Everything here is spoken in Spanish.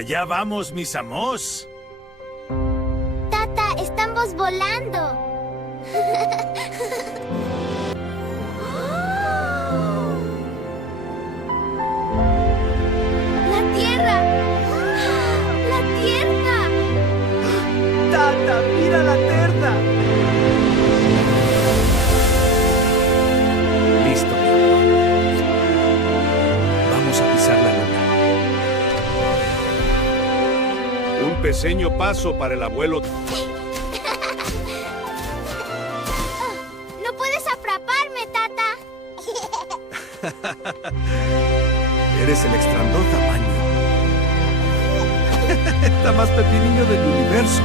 Allá vamos, mis amos. Tata, estamos volando. ¡La Tierra! ¡La Tierra! ¡Tata, mira la Tierra! Listo, mi amor. Vamos a pisar la luna. Un pequeño paso para el abuelo. ¡No puedes atraparme, Tata! Eres el extrandor tamaño. Está más pepinillo del universo.